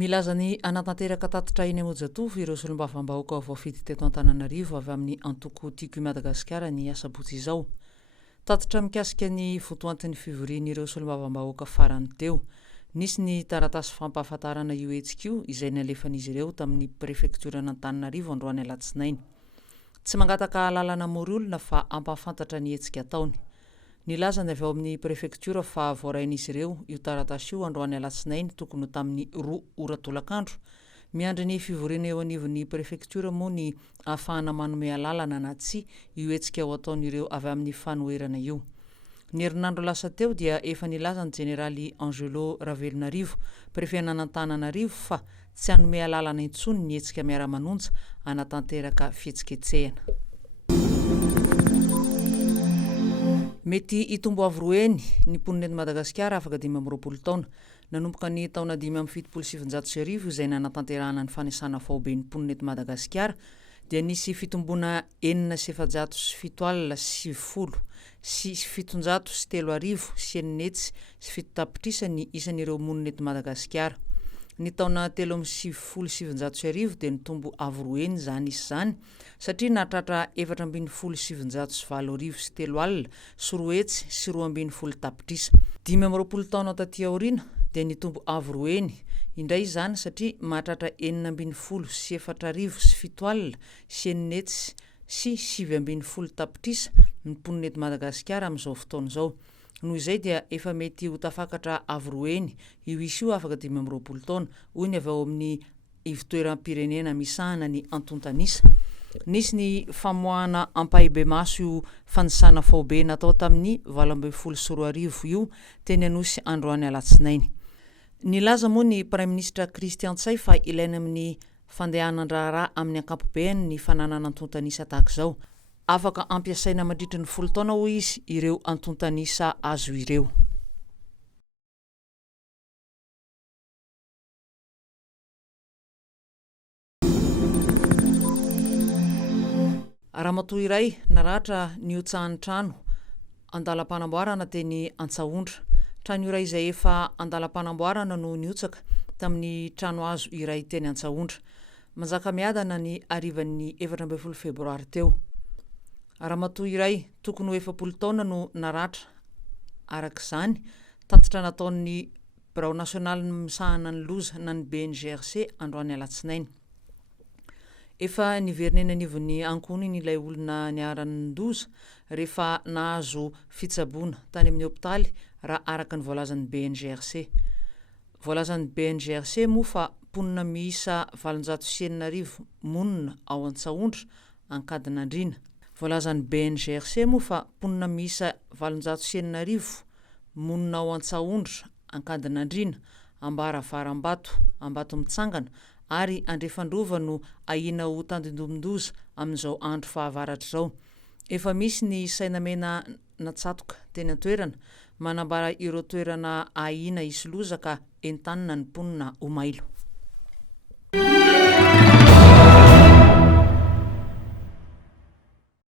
Milaza ny anatanteraka tatitra eny Ambohijatovo ireo solombavambahoaka voafidy teto Antananarivo avy amin'ny antoko tiako Madagasikara ny sabotsy izao. Tatitra mikasika ny votoantin'ny fivorian'ireo solombavambahoaka farany teo. Nisy ny taratasy fampahafantarana io HETSIKA izay nalefan'izy ireo tamin'ny prefekturana Antananarivo androany alatsinainy. Tsy mangataka lalana mora olona fa ampahafantatra ny hetsika ataony. Nilaza ny avy ao amin'ny prefektura fa voarain'izy ireo io taratasy io androany alatsinainy tokony tamin'ny 2 ora tolakandro. Miandry ny fivoriana eo anivon'ny prefektura moa ny ahafahana manome lalana na tsy io hetsika ho ataon'ireo avy amin'ny fanoherana io. Ny herinandro lasa teo dia efa nilaza ny jeneraly Angelo Ravelonarivo, prefen'Antananarivo fa tsy hanome lalana intsony ny hetsika miara-manonja anatanteraka fihetsiketsehana. Mety hitombo heny ny mponina Madagasikara afaka 20 taona. Nanomboka ny taona 577 izay nanatanterahana ny fanisana FAOBE ny mponina Madagasikara dia nisy fitombona 407 sy 70 sy 703 sy enynetsy sy 7 tapitrisa ny isan'ireo monina Madagasikara. Ny taona 377 dia nitombo heny zany isy zany satria nahatratra 477 sy 3 alina sy 2 hetsy sy 12 tapitrisa. 20 taona taty aoriana dia nitombo heny indray zany satria mahatratra 4 sy 4 sy 7 alina sy enynetsy sy 7 tapitrisa ny mponina Madagasikara amin'izao fotoana izao. Noho izay dia efa mety ho tafakatra heny io isy io afaka 20 taona hoy ny avy ao amin'ny ivitoeram-pirenena misahana ny antontanisa. Nisy ny famoahana ampahibe maso io fanisana FAOBE natao tamin'ny 2012 io teny anosy androany alatsinainy. Nilaza moa ny Prime Ministra Antsahondra fa ilaina amin'ny fandehanan-draharaha amin'ny ankapobeny ny fananana antontanisa tahaka izao. Afaka ampiasaina mandritra ny 10 taona hoy izy ireo antontanisa azo ireo. Ramatoa iray naratra nihotsahan'ny trano andalam-panamboarana teny Antsahondra. Trano iray izay efa andalam-panamboarana no nihotsaka tamin'ny trano azo iray teny Antsahondra. Manjakamiadana ny arivan'ny 14 Febroary teo. Ramatoa iray tokony ho 70 taona no naratra. Arak'izany, tatitra nataon'ny birao nasionaly misahana ny loza na ny BNGRC androany alatsinainy. Efa niverina eny anivon'ny ankoniny ilay olona niaran'ny loza rehefa nahazo fitsaboana tany amin'ny hopitaly raha araka ny voalazan'ny BNGRC. Voalazan'ny BNGRC moa fa mponina miisa 709 monina ao Antsahondra ankadin'andriana. Voalazan'ny BNGRC moa fa mponina miisa 709 monina ao Antsahondra ankadin'andriana, Ambaravaram-bato, Ambato mitsangana ary Andrefandrova no ahina ho tandindomin-doza amin'izao andro fahavaratra izao. Efa misy ny sainamena natsatoka teny an-toerana manambara ireo toerana ahina isy loza ka entanina ny mponina ho mailo.